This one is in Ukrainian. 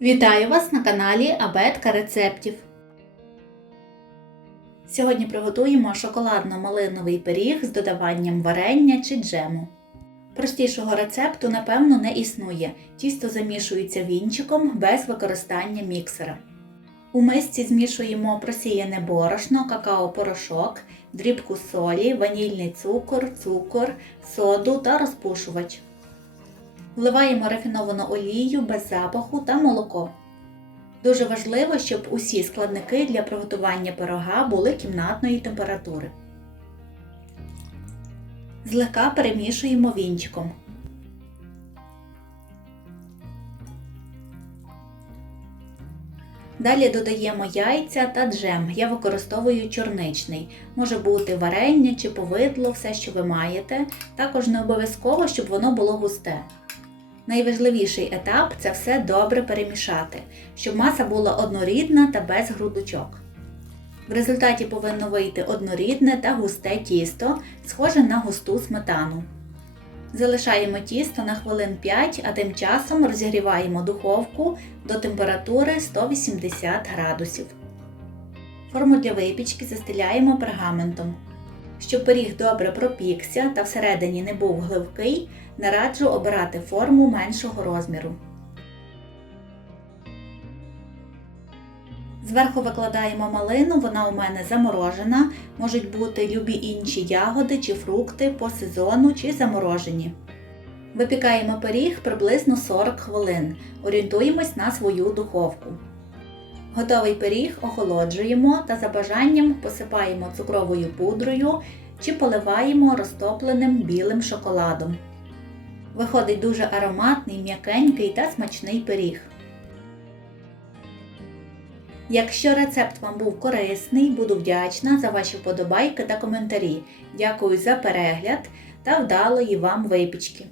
Вітаю вас на каналі Абетка рецептів. Сьогодні приготуємо шоколадно-малиновий пиріг з додаванням варення чи джему. Простішого рецепту, напевно, не існує. Тісто замішується вінчиком без використання міксера. У мисці змішуємо просіяне борошно, какао-порошок, дрібку солі, ванільний цукор, цукор, соду та розпушувач. Вливаємо рафіновану олію без запаху та молоко. Дуже важливо, щоб усі складники для приготування пирога були кімнатної температури. Злегка перемішуємо вінчиком. Далі додаємо яйця та джем. Я використовую чорничний. Може бути варення чи повидло, все, що ви маєте. Також не обов'язково, щоб воно було густе. Найважливіший етап це все добре перемішати, щоб маса була однорідна та без грудочок. В результаті повинно вийти однорідне та густе тісто, схоже на густу сметану. Залишаємо тісто на хвилин 5, а тим часом розігріваємо духовку до температури 180 градусів. Форму для випічки застеляємо пергаментом. Щоб пиріг добре пропікся та всередині не був гливкий, не раджу обирати форму меншого розміру. Зверху викладаємо малину, вона у мене заморожена, можуть бути любі інші ягоди чи фрукти по сезону чи заморожені. Випікаємо пиріг приблизно 40 хвилин. Орієнтуємось на свою духовку. Готовий пиріг охолоджуємо та за бажанням посипаємо цукровою пудрою чи поливаємо розтопленим білим шоколадом. Виходить дуже ароматний, м'якенький та смачний пиріг. Якщо рецепт вам був корисний, буду вдячна за ваші вподобайки та коментарі. Дякую за перегляд та вдалої вам випічки!